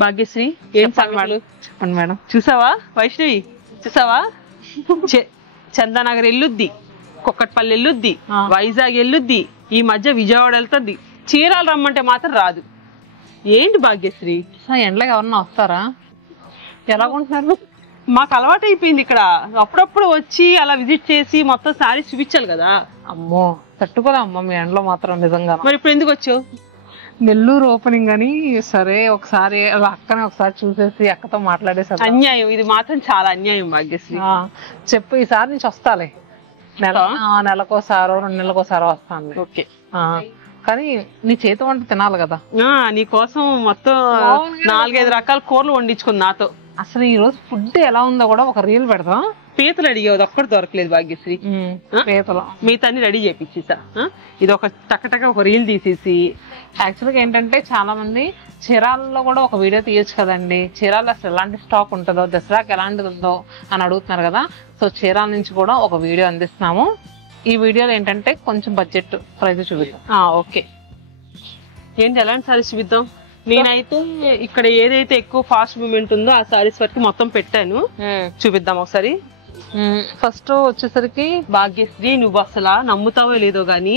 భాగ్యశ్రీ ఏం సంగతులు చెప్పండి మేడం. చూసావా వైష్ణవి, చూసావా చందానగర్ వెళ్ళుద్ది, కుక్కట్పల్లి వెళ్ళుద్ది, వైజాగ్ వెళ్ళుద్ది, ఈ మధ్య విజయవాడ వెళ్తుంది. చీరాలు రమ్మంటే మాత్రం రాదు. ఏంటి భాగ్యశ్రీ ఎండలోకి ఎవరన్నా వస్తారా? ఎలాగుంటున్నారు? మాకు అలవాటు అయిపోయింది ఇక్కడ. అప్పుడప్పుడు వచ్చి అలా విజిట్ చేసి మొత్తం సారీస్ చూపించాలి కదా. అమ్మో తట్టుకోలే అమ్మ మీ ఎండలో మాత్రం నిజంగా. మరి ఇప్పుడు ఎందుకు వచ్చావు? నెల్లూరు ఓపెనింగ్ అని. సరే ఒకసారి అక్కనే ఒకసారి చూసేసి అక్కతో మాట్లాడేసారు. అన్యాయం, ఇది మాత్రం చాలా అన్యాయం భాగ్యశ్రీ. చెప్పు ఈసారి నుంచి వస్తాలే. నెలకోసారో 2 నెలలకోసారో వస్తాను. ఓకే కానీ నీ చేతి వంట తినాలి కదా. నీ కోసం మొత్తం 4-5 రకాల కూరలు వండించుకుంది నాతో. అసలు ఈ రోజు ఫుడ్ ఎలా ఉందో కూడా ఒక రీల్ పెడతాం. పీతలు అడిగేది ఒక్కటి దొరకలేదు భాగ్యశ్రీ. పీతలు మిగతాన్ని రెడీ చేపించేసా. ఇది ఒక టక్కటక్క ఒక రీల్ తీసేసి. యాక్చువల్గా ఏంటంటే చాలా మంది చీరాలలో కూడా ఒక వీడియో తీయొచ్చు కదండి, చీరాలు అసలు ఎలాంటి స్టాక్ ఉంటుందో, దసరాకి ఎలాంటిది ఉందో అని అడుగుతున్నారు కదా. సో చీరాల నుంచి కూడా ఒక వీడియో అందిస్తున్నాము. ఈ వీడియోలో ఏంటంటే కొంచెం బడ్జెట్ ప్రైస్ చూపిద్దాం. ఓకే ఏంటి ఎలాంటి సారీస్ చూపిద్దాం? నేనైతే ఇక్కడ ఏదైతే ఎక్కువ ఫాస్ట్ మూమెంట్ ఉందో ఆ సారీస్ వరకు మొత్తం పెట్టాను. చూపిద్దాం ఒకసారి. ఫస్ట్ వచ్చేసరికి భాగ్యశ్రీ నువ్వు అసలు నమ్ముతావో లేదో గానీ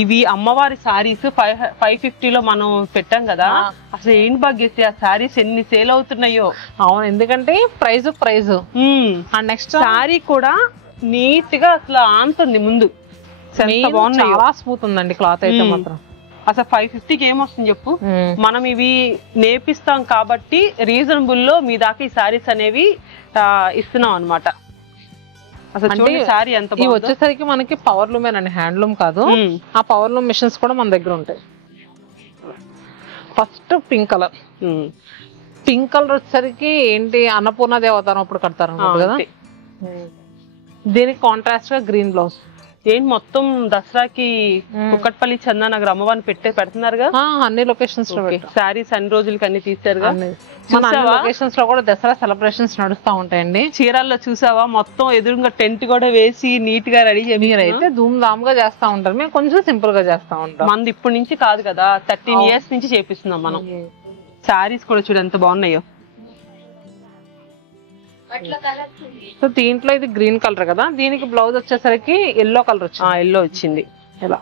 ఇవి అమ్మవారి సారీస్ 550లో మనం పెట్టాం కదా. అసలు ఏంటి భాగ్యశ్రీ ఆ సారీస్ ఎన్ని సేల్ అవుతున్నాయో. అవును, ఎందుకంటే ప్రైజ్ నెక్స్ట్ సారీ కూడా నీట్ గా అసలు ఆనుతుంది ముందు. చాలా స్మూత్ ఉందండి క్లాత్ అయితే మాత్రం. అసలు 550కి ఏమొస్తుంది చెప్పు. మనం ఇవి నేపిస్తాం కాబట్టి రీజనబుల్ లో మీ దాకా ఈ సారీస్ అనేవి ఇస్తున్నాం అనమాట. అసలు సారీ ఎంత వచ్చేసరికి మనకి పవర్ లూమ్ అండి, హ్యాండ్లూమ్ కాదు. ఆ పవర్ లూమ్ మిషన్స్ కూడా మన దగ్గర ఉంటాయి. First pink colour. Pink colour వచ్చేసరికి ఏంటి అన్నపూర్ణ దేవతారం అప్పుడు కడతారు కదా. దీనికి కాంట్రాస్ట్ గా గ్రీన్ బ్లౌజ్. ఏంటి మొత్తం దసరాకి కుక్కట్పల్లి చందానగర్ అమ్మవారిని పెడుతున్నారుగా అన్ని లొకేషన్స్ లో. సారీస్ అన్ని రోజులకి అన్ని తీసారుగా. లొకేషన్స్ లో కూడా దసరా సెలబ్రేషన్స్ నడుస్తా ఉంటాయండి. చీరాల్లో చూసావా మొత్తం ఎదురుగా టెంట్ కూడా వేసి నీట్ గా రెడీ చేసి. మీరైతే ధూమ్ ధామ్ గా చేస్తా ఉంటారు, మేము కొంచెం సింపుల్ గా చేస్తా ఉంటాం. మనది ఇప్పటి నుంచి కాదు కదా, 13 years నుంచి చేపిస్తున్నాం మనం. సారీస్ కూడా చూడు ఎంత బాగున్నాయో. సో దీంట్లో ఇది గ్రీన్ కలర్ కదా, దీనికి బ్లౌజ్ వచ్చేసరికి ఎల్లో కలర్ వచ్చింది. ఎల్లో వచ్చింది. ఇలా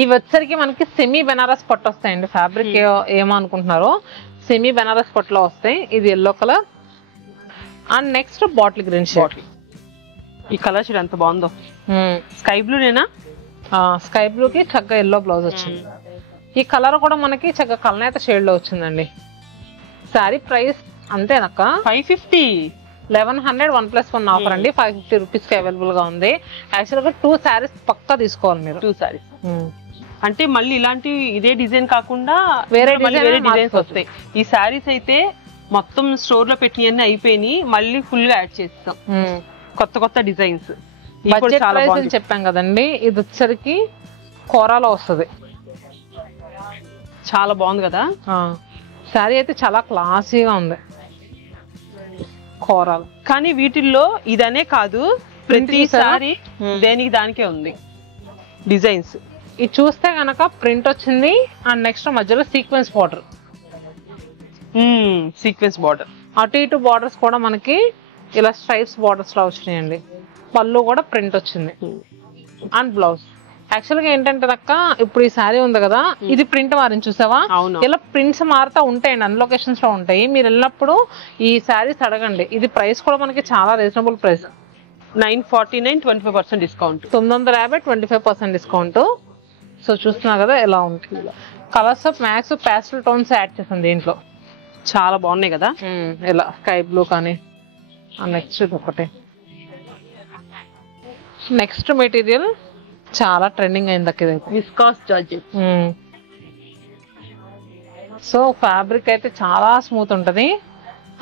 ఇవి వచ్చేసరికి మనకి సెమీ బెనారస్ పట్టు వస్తాయండి. ఫ్యాబ్రిక్ ఏమో అనుకుంటున్నారో, సెమీ బెనారస్ పట్టులో వస్తాయి. ఇది yellow colour and next bottle green shade. ఈ కలర్ చూడు ఎంత బాగుందో. స్కై బ్లూ నేనా? స్కై బ్లూ కి చక్కగా ఎల్లో బ్లౌజ్ వచ్చింది. ఈ కలర్ కూడా మనకి చక్కగా కలనేత షేడ్ లో వచ్చిందండి. Sorry price అంతేనక్క 550. 1100 1+1 ఆఫర్ అండి. 550 రూపీస్ కి అవైలబుల్ గా ఉంది. యాక్చువల్ గా 2 సారీస్ పక్కా తీసుకోవాలి మీరు. 2 సారీస్ అంటే మళ్ళీ ఇలాంటి ఇదే డిజైన్ కాకుండా వేరే డిజైన్స్ వస్తాయి. ఈ సారీస్ అయితే మొత్తం స్టోర్ లో పెట్టినవన్నీ అయిపోయినాయి, మళ్ళీ ఫుల్ గా యాడ్ చేస్తాం కొత్త కొత్త డిజైన్స్. చెప్పాం కదండి, ఇది వచ్చరికి కోరాలో వస్తుంది. చాలా బాగుంది కదా సారీ అయితే, చాలా క్లాసీగా ఉంది కోరాలు. కానీ వీటిల్లో ఇదనే కాదు, ప్రతి సారీ దేనికి దానికే ఉంది డిజైన్స్. ఇది చూస్తే గనక ప్రింట్ వచ్చింది అండ్ నెక్స్ట్ మధ్యలో సీక్వెన్స్ బార్డర్. సీక్వెన్స్ బార్డర్ అటు ఇటు బార్డర్స్ కూడా మనకి ఇలా స్ట్రైప్స్ బార్డర్స్ లో వచ్చినాయండి. పళ్ళు కూడా ప్రింట్ వచ్చింది అండ్ బ్లౌజ్. యాక్చువల్ గా ఏంటంటే అక్క, ఇప్పుడు ఈ సారీ ఉంది కదా, ఇది ప్రింట్ మారింది చూసావా. ఇలా ప్రింట్స్ మారుతా ఉంటాయండి, అన్ని లొకేషన్స్ లో ఉంటాయి. మీరు వెళ్ళినప్పుడు ఈ సారీస్ అడగండి. ఇది ప్రైస్ కూడా మనకి చాలా reasonable price. 949 25% discount. 950 25% discount. So చూస్తున్నా కదా ఎలా ఉంటుంది. Colours of maths pastel tones add చేసాం దీంట్లో. చాలా బాగున్నాయి కదా. ఇలా స్కై బ్లూ కానీ. నెక్స్ట్ ఇది ఒకటే. నెక్స్ట్ మెటీరియల్ చాలా ట్రెండింగ్ అయింది అక్క, ఇది విస్కాస్ జార్జెట్. సో ఫ్యాబ్రిక్ అయితే చాలా స్మూత్ ఉంటది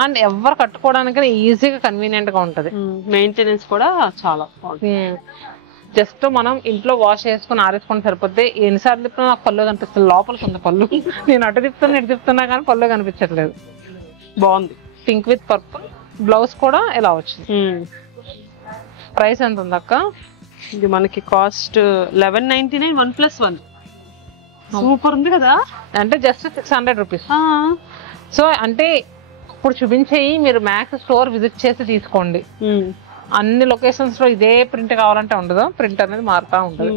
అండ్ ఎవరు కట్టుకోవడానికి ఈజీగా కన్వీనియంట్ గా ఉంటది. మెయింటెనెన్స్ కూడా చాలా జస్ట్ మనం ఇంట్లో వాష్ చేసుకుని ఆరేసుకుని సరిపోతే. ఎన్నిసార్లు తిప్పుతున్నా నాకు పళ్ళు కనిపిస్తుంది, లోపలికి ఉంది పళ్ళు. నేను అటు తిప్పుతున్నా ఇటు తిప్పుతున్నా కానీ పళ్ళు కనిపించట్లేదు. బాగుంది. Pink with purple. బ్లౌజ్ కూడా ఇలా వచ్చింది. ప్రైస్ ఎంత ఉంది అక్క? ఇది మనకి కాస్ట్ 1199 1+1. సూపర్ ఉంది కదా. అంటే జస్ట్ 600 రూపీస్. సో అంటే ఇప్పుడు చూపించేయి మీరు మ్యాక్స్ స్టోర్ విజిట్ చేసి తీసుకోండి. అన్ని లొకేషన్స్ లో ఇదే ప్రింట్ కావాలంటే ఉండదు, ప్రింట్ అనేది మారుతా ఉంటుంది.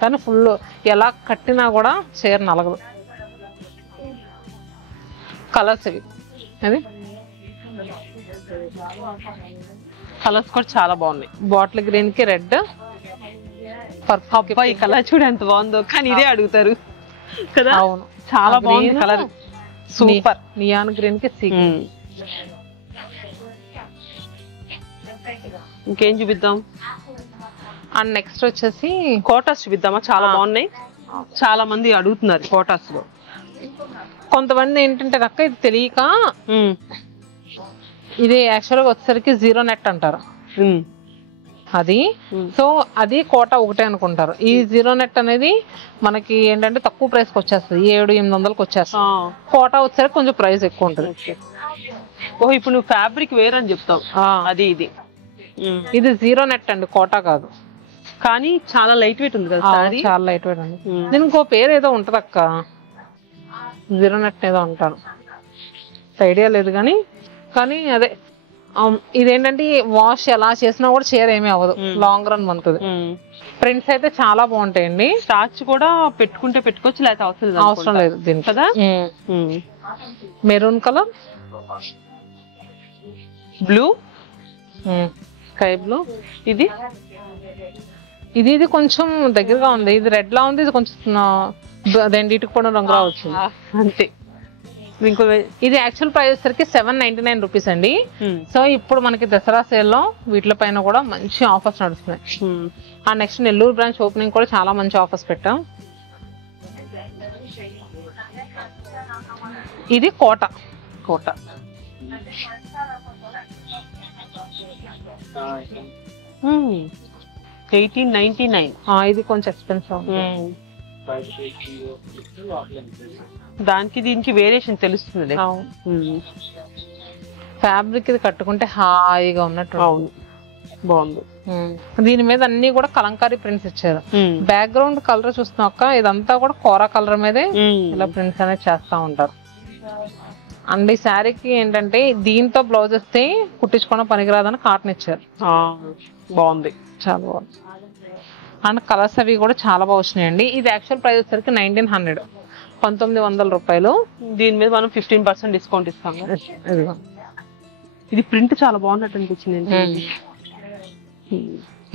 కానీ ఫుల్ ఎలా కట్టినా కూడా చీర నలగదు. కలర్స్ ఇవి, అది కలర్స్ కూడా చాలా బాగున్నాయి. బాటిల్ గ్రీన్ కి రెడ్, ఈ కలర్ చూడ ఎంత బాగుందో. కానీ ఇదే అడుగుతారు కదా. అవును, చాలా బాగుంది కలర్, సూపర్. నియాన్ గ్రీన్ కి సీ. ఇంకేం చూపిద్దాం? అండ్ నెక్స్ట్ వచ్చేసి కోటాస్ చూపిద్దామా? చాలా బాగున్నాయి, చాలా మంది అడుగుతున్నారు కోటాస్ లో. కొంతమంది ఏంటంటే అక్క ఇది తెలియక ఇది యాక్చువల్ గా వచ్చేసరికి జీరో నెట్ అంటారు అది. సో అది కోట ఒకటే అనుకుంటారు. ఈ జీరో నెట్ అనేది మనకి ఏంటంటే తక్కువ ప్రైస్ కి వచ్చేస్తుంది, 700-800కి వచ్చేస్తుంది. కోట వచ్చేసరికి కొంచెం ప్రైస్ ఎక్కువ ఉంటుంది. ఓహో, ఇప్పుడు నువ్వు ఫ్యాబ్రిక్ వేర్ అని చెప్తావు. అది ఇది ఇది జీరో నెట్ అండి, కోట కాదు. కానీ చాలా లైట్ వెయిట్ ఉంది కదా. చాలా లైట్ వెయిట్ అండి. దీనికి ఇంకో పేరు ఏదో ఉంటది అక్క, జీరో నెట్ ఏదో అంటారు, ఐడియా లేదు. కానీ అదే ఇదేంటంటే వాష్ ఎలా చేసినా కూడా చీర ఏమీ అవ్వదు, లాంగ్ రన్ మంతుంది. ప్రింట్స్ అయితే చాలా బాగుంటాయండి. స్టార్చ్ కూడా పెట్టుకుంటే పెట్టుకోవచ్చు, లేకపోతే అవసరం లేదు దీనికి కదా. Maroon colour, blue, sky blue. ఇది ఇది కొంచెం దగ్గరగా ఉంది. ఇది రెడ్ లా ఉంది, ఇది కొంచెం రెండింటికి కూడా రంగులా వచ్చింది అంతే. ఇది యాక్చువల్ ప్రైస్ వచ్చేసరికి 799 రూపీస్ అండి. సో ఇప్పుడు మనకి దసరా సేల్ లో వీటి పైన కూడా మంచి ఆఫర్స్ నడుస్తున్నాయి. ఆ నెక్స్ట్ నెల్లూరు బ్రాంచ్ ఓపెనింగ్ కూడా చాలా మంచి ఆఫర్స్ పెట్టాం. ఇది కోట 1899. ఇది కొంచెం ఎక్స్పెన్సివ్. దానికి దీనికి వేరియేషన్ తెలుస్తుంది. ఫ్యాబ్రిక్ ఇది కట్టుకుంటే హాయిగా ఉన్నట్టు. అవును, బాగుంది. దీని మీద అన్ని కూడా కలంకారీ ప్రింట్స్ ఇచ్చారు. బ్యాక్గ్రౌండ్ కలర్ చూస్తున్నాక ఇదంతా కూడా కోరా కలర్ మీదే ఇలా ప్రింట్స్ అనేది చేస్తా ఉంటారు. అండ్ ఈ శారీకి ఏంటంటే దీంతో బ్లౌజ్ వస్తే కుట్టించుకోవడం పనికిరాదని కాటన్ ఇచ్చారు. బాగుంది, చాలా బాగుంది. అండ్ కలర్స్ అవి కూడా చాలా బాగా వచ్చినాయండి. ఇది యాక్చువల్ ప్రైస్ వచ్చేసరికి 1900, 1900 రూపాయలు. దీని మీద మనం 15% డిస్కౌంట్ ఇస్తాం. ఇది ప్రింట్ చాలా బాగున్నట్టు అనిపించింది.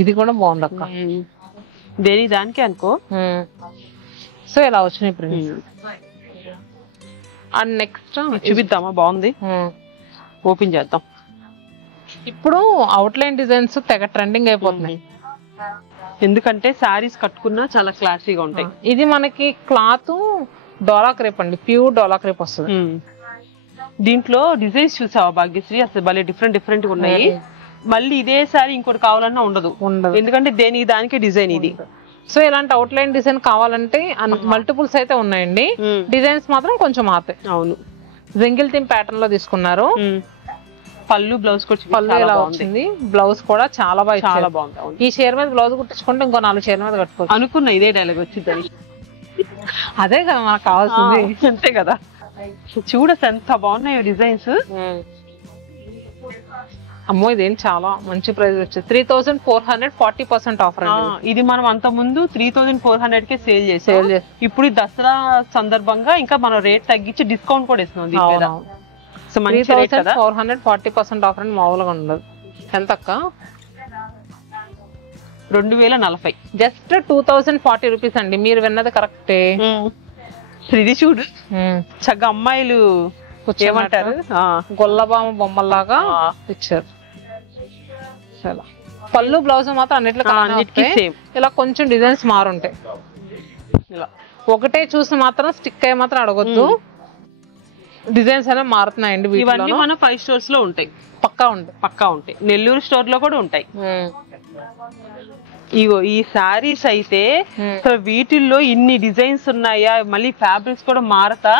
ఇది కూడా బాగుంది అక్క, దానికి అనుకో. సో ఇలా వచ్చినాయి ప్రింట్స్. And next చూపిద్దామా? బాగుంది, ఓపెన్ చేద్దాం. ఇప్పుడు అవుట్లైన్ డిజైన్స్ తెగ ట్రెండింగ్ అయిపోతున్నాయి. ఎందుకంటే శారీస్ కట్టుకున్నా చాలా క్లాసీగా ఉంటాయి. ఇది మనకి క్లాత్ డోలా క్రేప్ అండి, ప్యూర్ డోలా క్రేప్ వస్తుంది. దీంట్లో డిజైన్స్ చూసావా భాగ్యశ్రీ? అసలు భలే డిఫరెంట్ గా ఉన్నాయి. మళ్ళీ ఇదే సారీ ఇంకోటి కావాలన్నా ఉండదు, ఎందుకంటే దానికి డిజైన్ ఇది. సో ఇలాంటి అవుట్లైన్ డిజైన్ కావాలంటే మల్టిపుల్స్ అయితే ఉన్నాయండి, డిజైన్స్ మాత్రం కొంచెం మారుతాయి. అవును, జింగిల్ థీమ్ ప్యాటర్న్ లో తీసుకున్నారు. పళ్ళు బ్లౌజ్ కూడా పళ్ళు ఇలా వచ్చింది, బ్లౌజ్ కూడా చాలా బాగుంది. ఈ చీర మీద బ్లౌజ్ కుట్టించుకుంటే ఇంకో 4 చీర మీద కట్టుకోవచ్చు. అనుకున్నా ఇదే డైలాగ్ వచ్చిందని. అదే కదా మనకు కావాల్సింది, అంతే కదా. చూడస్ ఎంత బాగున్నాయో డిజైన్స్. అమ్మో ఇదేం చాలా మంచి ప్రైస్ వచ్చింది, 3400, 40% ఆఫర్. ఇది మనం అంత ముందు 3400 కే సేల్ చేసాం. ఇప్పుడు దసరా సందర్భంగా ఇంకా మనం రేట్ తగ్గించి డిస్కౌంట్ కూడా ఇస్తున్నాం. 3400, 40% ఆఫర్ అని మామూలుగా ఉండదు. ఎంత అక్క? 2040, జస్ట్ 2040 రూపీస్ అండి. మీరు విన్నది కరెక్టే. ఇది చూడు, చక్కగా అమ్మాయిలు ఏమంటారు, గొల్లబామ బొమ్మల్లాగా ఇచ్చారు. చాలా పళ్ళు బ్లౌజ్ మాత్రం అన్నిటికీ ఇలా కొంచెం డిజైన్స్ మారుంటాయి. ఒకటే చూసి మాత్రం స్టిక్ అయ్యి మాత్రం అడగొద్దు, డిజైన్స్ అనేవి మారుతున్నాయండి. ఇవన్నీ మన 5 స్టోర్స్ లో ఉంటాయి, పక్కా ఉంటాయి. నెల్లూరు స్టోర్ లో కూడా ఉంటాయి. ఇగో ఈ శారీస్ అయితే వీటిల్లో ఇన్ని డిజైన్స్ ఉన్నాయా, మళ్ళీ ఫ్యాబ్రిక్స్ కూడా మారతా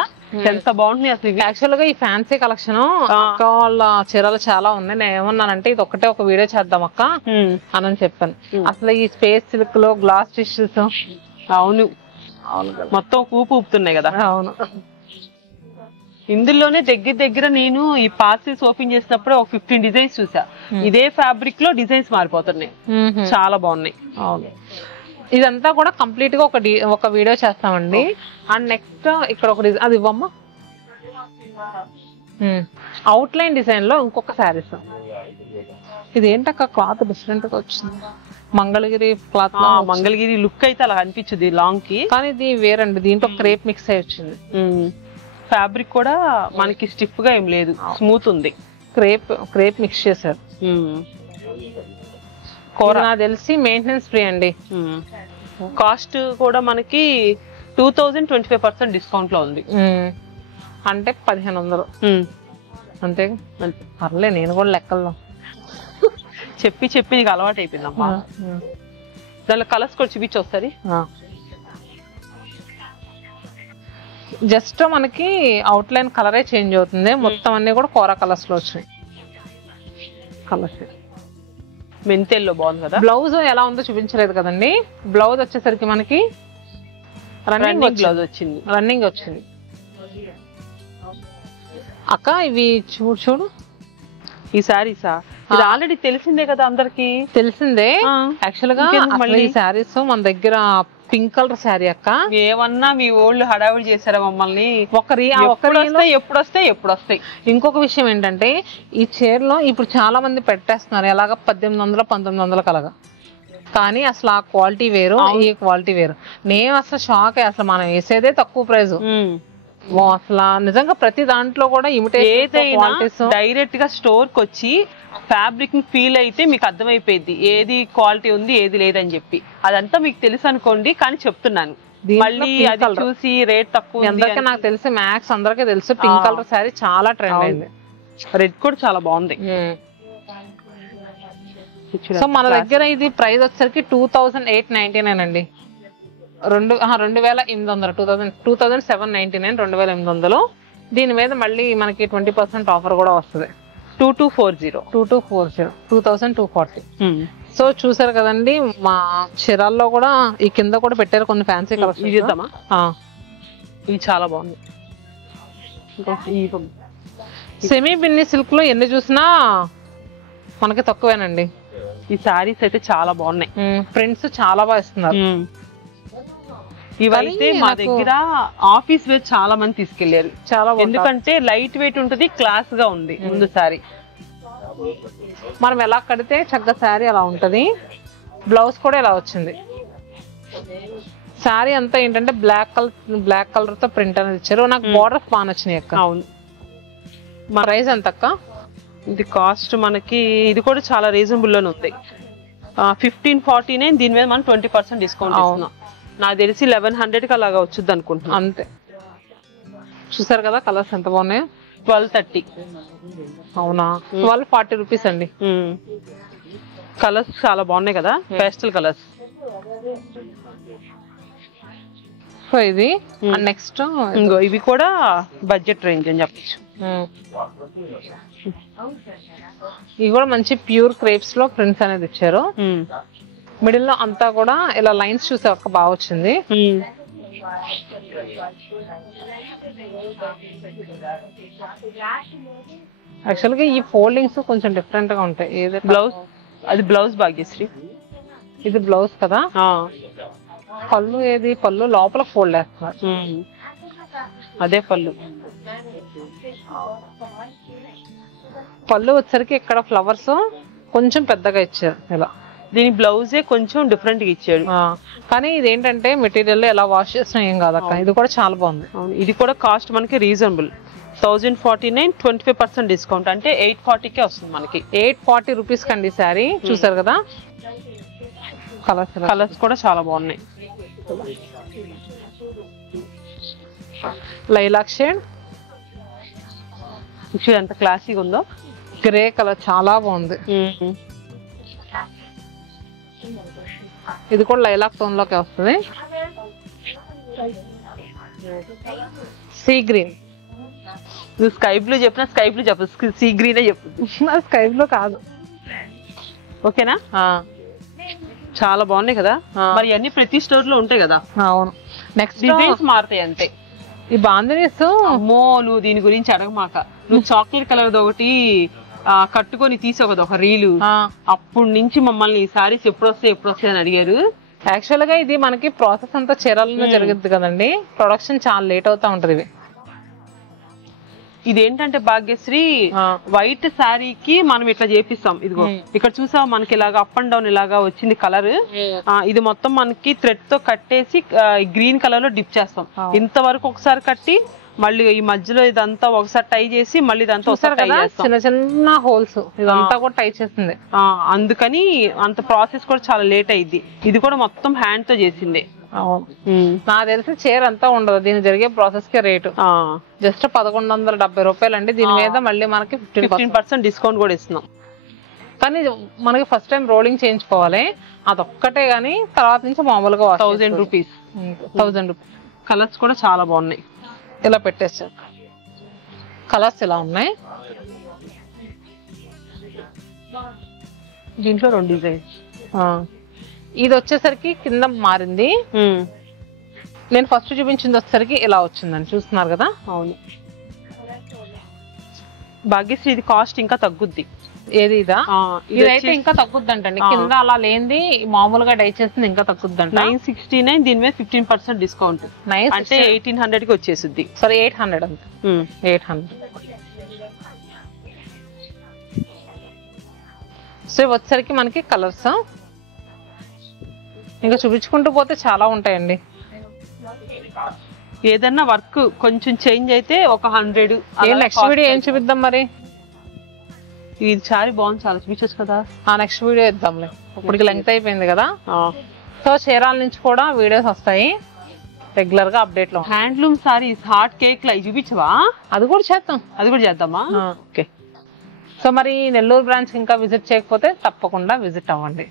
ఎంత బాగుంటుంది అసలు. యాక్చువల్ గా ఈ ఫ్యాన్సీ కలెక్షన్ అక్క వాళ్ళ చీరలు చాలా ఉన్నాయి. నేను ఏమన్నానంటే ఇది ఒకటే ఒక వీడియో చేద్దాం అక్క అని చెప్పాను. అసలు ఈ స్పేస్ సిల్క్ లో గ్లాస్ టిష్యూస్, అవును మొత్తం ఊపు ఊపుతున్నాయి కదా. అవును. ఇందులోనే దగ్గర నేను ఈ పార్సిల్స్ ఓపెన్ చేసినప్పుడు ఒక 15 డిజైన్స్ చూసా. ఇదే ఫ్యాబ్రిక్ లో డిజైన్స్ మారిపోతున్నాయి, చాలా బాగున్నాయి. అవును. ఇదంతా కూడా కంప్లీట్ గా ఒక వీడియో చేస్తామండి. అండ్ నెక్స్ట్ ఇక్కడ ఒక అది ఇవ్వమ్మా, అవుట్ లైన్ డిజైన్ లో ఇంకొక శారీస్. ఇది ఏంటక్క క్లాత్ డిఫరెంట్ గా వచ్చింది, మంగళగిరి క్లాత్. మంగళగిరి లుక్ అయితే అలా అనిపించింది లాంగ్ కి, కానీ ఇది వేరండి, దీంట్లో క్రేప్ మిక్స్ అయి వచ్చింది. ఫ్యాబ్రిక్ కూడా మనకి స్టిఫ్ గా ఏం లేదు, స్మూత్ ఉంది. క్రేప్ మిక్స్ చేశారు. నాకు తెలిసి మెయింటెనెన్స్ ఫ్రీ అండి. కాస్ట్ కూడా మనకి 2025% డిస్కౌంట్ లో ఉంది. అంటే 1500 అంతే. పర్లే, నేను కూడా లెక్కల్లో చెప్పి నీకు అలవాటు అయిపోయిందమ్మా. దానిలో కలర్స్ కూడా చూపించి వస్తుంది. జస్ట్ మనకి అవుట్ లైన్ కలరే చేంజ్ అవుతుంది, మొత్తం అన్ని కూడా కోరా కలర్స్ లో వచ్చినాయి. కలర్స్ మెంతెల్లో బాగుంది కదా. బ్లౌజ్ ఎలా ఉందో చూపించలేదు కదండి. బ్లౌజ్ వచ్చేసరికి మనకి రన్నింగ్ బ్లౌజ్ వచ్చింది. రన్నింగ్ వచ్చింది. అక్క ఇవి చూడు ఈ శారీసా, ఇది ఆల్రెడీ తెలిసిందే కదా, అందరికి తెలిసిందే. యాక్చువల్ గా ఈ శారీస్ మన దగ్గర పింక్ కలర్ శారీ అక్క. ఏమన్నా మీ ఓల్డ్ హడావిడి చేశారా మమ్మల్ని? ఎప్పుడు వస్తాయి. ఇంకొక విషయం ఏంటంటే ఈ చీరలో ఇప్పుడు చాలా మంది పెట్టేస్తున్నారు ఎలాగ 1800 1900 కలగా, కానీ అసలు ఆ క్వాలిటీ వేరు, ఈ క్వాలిటీ వేరు. నేను అసలు షాక్. అసలు మనం వేసేదే తక్కువ ప్రైస్. అసలు నిజంగా ప్రతి దాంట్లో కూడా ఇమిటేషన్. డైరెక్ట్ గా స్టోర్ కి వచ్చి ఫ్యాబ్రిక్ ని ఫీల్ అయితే మీకు అర్థమైపోయింది ఏది క్వాలిటీ ఉంది ఏది లేదని చెప్పి. అదంతా మీకు తెలుసు అనుకోండి, కానీ చెప్తున్నాను మళ్ళీ అది చూసి రేట్ తక్కువ. అందరికీ నాకు తెలిసి మ్యాక్స్ అందరికీ తెలుసు పింక్ కలర్ శారీ చాలా ట్రెండ్ అయింది. రెడ్ కూడా చాలా బాగుంది. సో మన దగ్గర ఇది ప్రైస్ వచ్చేసరికి 2899 అండి. 2800 2799 2800. దీని మీద మళ్ళీ మనకి 20% ఆఫర్ కూడా వస్తుంది. 2240 2240. సో చూసారు కదండి, మా చీరాల్లో కూడా ఈ కింద కూడా పెట్టారు కొన్ని ఫ్యాన్సీ కలర్స్. ఇద్దామా? ఇవి చాలా బాగుంది. సెమీ బిన్ని సిల్క్ లో ఎన్ని చూసినా మనకి తక్కువేనండి. ఈ శారీస్ అయితే చాలా బాగున్నాయి, ప్రింట్స్ చాలా బాగా ఇస్తున్నారు. ఇవైతే మా దగ్గర ఆఫీస్ వేర్ చాలా మంది తీసుకెళ్లారు, ఎందుకంటే లైట్ వెయిట్ ఉంటుంది, క్లాస్ గా ఉంది. ముందు సారీ మనం ఎలా కడితే చక్కగా శారీ అలా ఉంటది. బ్లౌజ్ కూడా ఇలా వచ్చింది. శారీ అంతా ఏంటంటే బ్లాక్ కలర్ తో ప్రింట్ అనేది ఇచ్చారు. నాకు బోర్డర్స్ బాగా నచ్చినాయి అక్క. అవును. మా ప్రైస్ ఎంత అక్క? ఇది కాస్ట్ మనకి ఇది కూడా చాలా రీజనబుల్ లోనే ఉంది. 1549. దీని మీద మనం 20% డిస్కౌంట్ ఇస్తున్నాం. నాకు తెలిసి 1100కి అలాగా వచ్చుద్ది అనుకుంటున్నాను. అంతే. చూసారు కదా కలర్స్ ఎంత బాగున్నాయో. 1230. అవునా? 1240 రూపీస్ అండి. కలర్స్ చాలా బాగున్నాయి కదా, పేస్టల్ కలర్స్. సో ఇది నెక్స్ట్ ఇవి కూడా బడ్జెట్ రేంజ్ అని చెప్పచ్చు. ఇవి కూడా మంచి ప్యూర్ క్రేప్స్ లో ప్రింట్స్ అనేది ఇచ్చారు. మిడిల్ లో అంతా కూడా ఇలా లైన్స్ చూసే ఒక బాగా వచ్చింది. యాక్చువల్ గా ఈ ఫోల్డింగ్స్ కొంచెం డిఫరెంట్ గా ఉంటాయి. ఏదైతే బ్లౌజ్, అది బ్లౌజ్ భాగ్యశ్రీ, ఇది బ్లౌజ్ కదా. పళ్ళు ఏది? పళ్ళు లోపల ఫోల్డ్ వేస్తున్నారు. అదే పళ్ళు. పళ్ళు వచ్చరికి ఇక్కడ ఫ్లవర్స్ కొంచెం పెద్దగా ఇచ్చారు ఇలా. దీని బ్లౌజే కొంచెం డిఫరెంట్ గా ఇచ్చాడు. కానీ ఇదేంటంటే మెటీరియల్ ఎలా వాష్ చేసినా ఏం కాదక్క. ఇది కూడా చాలా బాగుంది. ఇది కూడా కాస్ట్ మనకి రీజనబుల్. 1049, 25% డిస్కౌంట్ అంటే 840కే వస్తుంది మనకి. 840 రూపీస్ కండి శారీ. చూసారు కదా, కలర్స్ కూడా చాలా బాగున్నాయి. లైలాక్ షేడ్ ఎంత క్లాసీగా ఉందో. గ్రే కలర్ చాలా బాగుంది. ఇది కూడా లైలాక్ టోన్ లోకి వస్తుంది. Sea green. నువ్వు స్కై బ్లూ చెప్పినా స్కై బ్లూ చెప్పు, సీ గ్రీనే చెప్పు. స్కై బ్లూ కాదు. ఓకేనా? చాలా బాగున్నాయి కదా. మరి అన్ని ప్రతి స్టోర్ లో ఉంటాయి కదా. అవును. నెక్స్ట్ డిజైన్స్ మారుతాయి అంతే. ఈ బాందినీస్ అమ్మో నువ్వు దీని గురించి అడగమాక. నువ్వు చాక్లెట్ కలర్ ఒకటి కట్టుకొని తీసుకోకదు ఒక రీలు, అప్పటి నుంచి మమ్మల్ని ఈ సారీస్ ఎప్పుడు వస్తాయి అని అడిగారు. యాక్చువల్ గా ఇది మనకి ప్రాసెస్ అంతా చీరలలో జరుగుద్ది కదండి, ప్రొడక్షన్ చాలా లేట్ అవుతా ఉంటది. ఇవి ఇదేంటంటే భాగ్యశ్రీ వైట్ శారీకి మనం ఇట్లా చేపిస్తాం. ఇదిగో ఇక్కడ చూసా మనకి ఇలాగా అప్ అండ్ డౌన్ ఇలాగా వచ్చింది కలర్. ఇది మొత్తం మనకి థ్రెడ్ తో కట్టేసి గ్రీన్ కలర్ లో డిప్ చేస్తాం. ఇంతవరకు ఒకసారి కట్టి మళ్ళీ ఈ మధ్యలో ఇదంతా ఒకసారి టై చేసి మళ్ళీ ఇదంతా ఒకసారి టై చేస్తాం. చిన్న చిన్న హోల్స్ ఇదంతా కూడా టై చేస్తుంది. అందుకని అంత ప్రాసెస్ కూడా చాలా లేట్ అయింది. ఇది కూడా మొత్తం హ్యాండ్ తో చేసింది. నాకు తెలిసి చీర అంతా ఉండదు, దీని జరిగే ప్రాసెస్ కి రేటు జస్ట్ 1170 రూపాయలు అండి. దీని మీద మళ్ళీ మనకి 15% డిస్కౌంట్ కూడా ఇస్తున్నాం. కానీ మనకి ఫస్ట్ టైం రోలింగ్ చేయించుకోవాలి, అదొక్కటే గానీ తర్వాత నుంచి మామూలుగా 1000 రూపీస్. 1000 రూపీస్. కలర్స్ కూడా చాలా బాగున్నాయి. ఇలా పెట్టేసారు, కలర్స్ ఇలా ఉన్నాయి. దీంట్లో 2 డిజైన్స్. ఇది వచ్చేసరికి కింద మారింది. నేను ఫస్ట్ చూపించింది వచ్చేసరికి ఇలా వచ్చిందని చూస్తున్నారు కదా. అవును భాగ్యశ్రీ ఇది కాస్ట్ ఇంకా తగ్గుద్ది. ఏది ఇదా? ఇదైతే ఇంకా తగ్గుద్ది అంటండి. కింద అలా లేనిది మామూలుగా డై చేసింది ఇంకా తగ్గుద్ది అంట. 969, దీని మీద 15% డిస్కౌంట్ అంటే 1800 కి వచ్చేసింది. సరే 800 అంత. 800. సో వచ్చేసరికి మనకి కలర్స్ ఇంకా చూపించుకుంటూ పోతే చాలా ఉంటాయండి. ఏదన్నా వర్క్ కొంచెం చేంజ్ అయితే ఒక 100. నెక్స్ట్ వీడియో ఏం చూపిద్దాం మరి? ఇది సారీ బాగుంది, చాలా చూపించచ్చు కదా. నెక్స్ట్ వీడియో ఇద్దాంలే, ఇప్పటికి లెంగ్త్ అయిపోయింది కదా. సో చీరాల నుంచి కూడా వీడియోస్ వస్తాయి రెగ్యులర్ గా అప్డేట్ లో. హ్యాండ్లూమ్ సారీస్, హాట్ కేక్ లు చూపించవా? అది కూడా చేద్దాం. అది కూడా చేద్దామా? ఓకే. సో మరి నెల్లూరు బ్రాంచ్ ఇంకా విజిట్ చేయకపోతే తప్పకుండా విజిట్ అవ్వండి.